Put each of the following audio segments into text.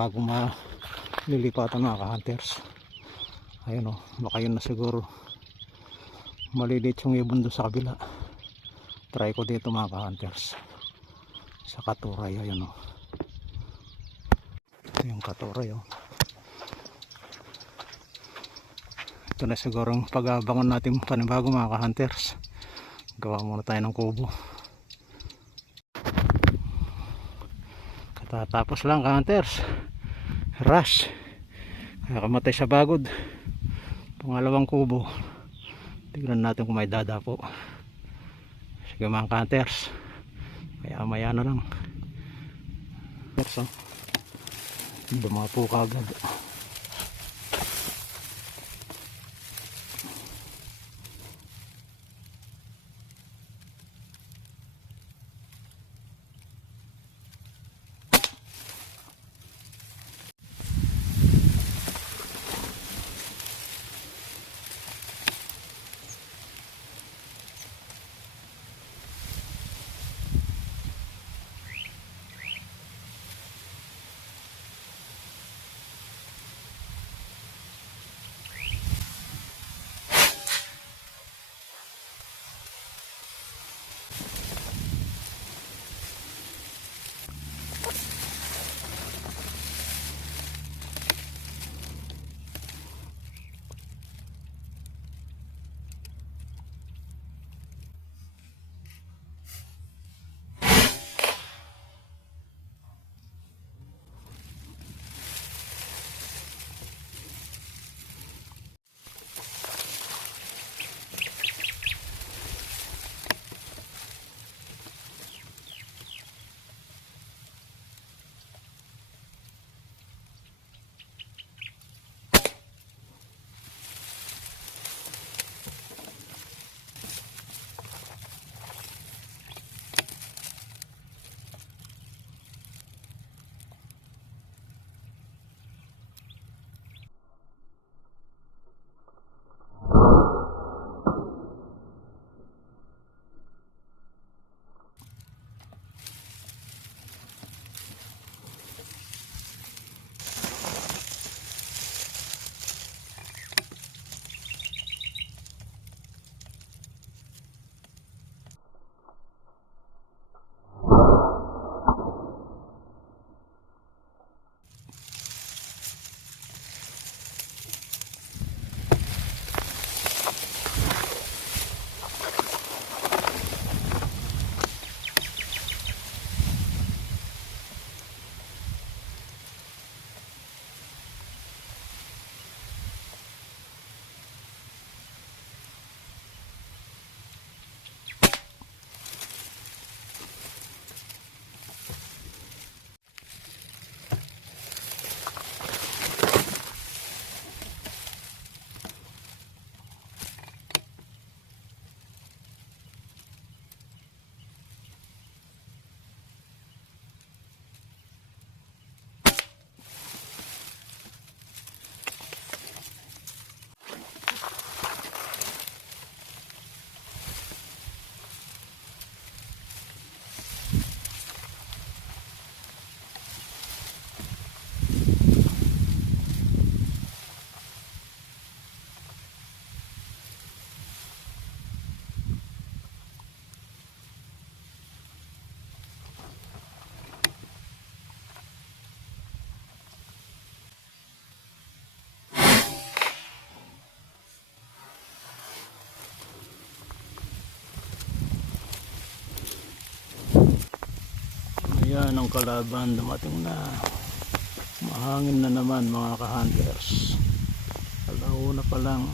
bagong nilipatan mga ka-hunters. Ayun o, baka yun na siguro. Malilit yung ibon doon sa kabila. Try ko dito mga ka-hunters. Sa katuray, ayun o. Yung katuray o. Ito na siguro yung pag-abangon natin panibago mga ka-hunters. Gawa muna tayo ng kubo. Katatapos lang ka-hunters. Rush. Kaya kamatay sa bagod. Pangalawang kubo. Tignan natin kung may dadapo. Sige mga ka-hunters. Kaya maya na lang. So, dumapo kagad. Ayan ang kalaban, dumating na. Mahangin na naman mga ka-hunters. Alauna pa lang.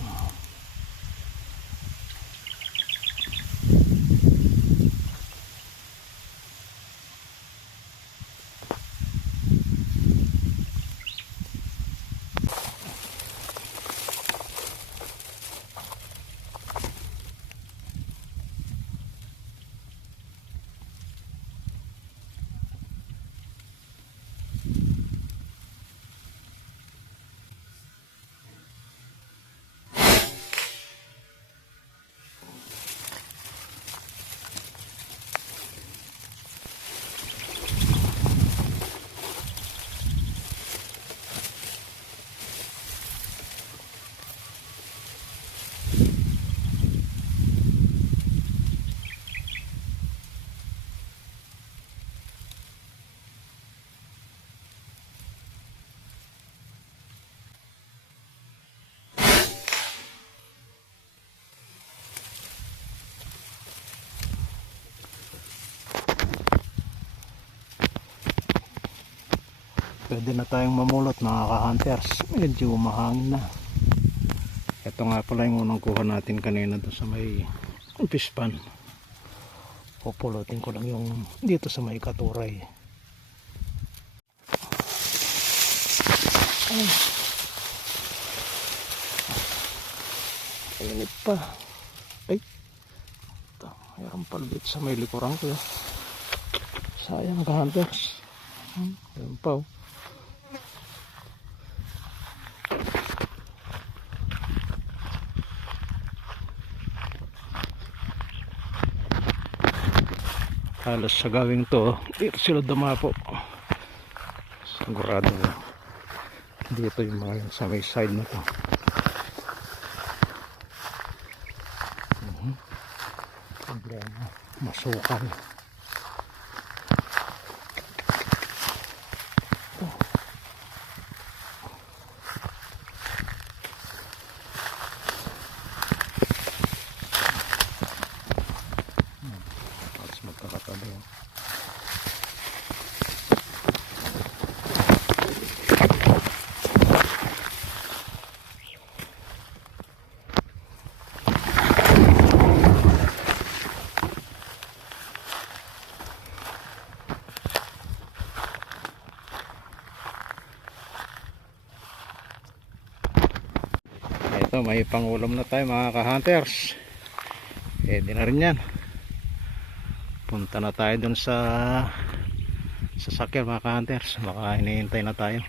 Pwede na tayong mamulot mga ka-hunters. Medyo mahangin na. Ito nga pala yung unang kuha natin kanina doon sa may fish pan. Pupulutin ko lang yung dito sa may katuray. Ay. Init pa. Ay. Ito, mayroon pala dito sa may likuran ko. Sayang ka-hunters. Ayun pa oh. Halos sa gawing to dito sila dumapo. Sigurado dito yung mga yung sa may side na to. Problema masukal. Tapos magkakatabi. Ito, may pangulam na tayo mga ka-hunters. Pwede na rin yan. Punta na tayo dun sa sasakyan mga ka-hunters. Baka hinihintay na tayo.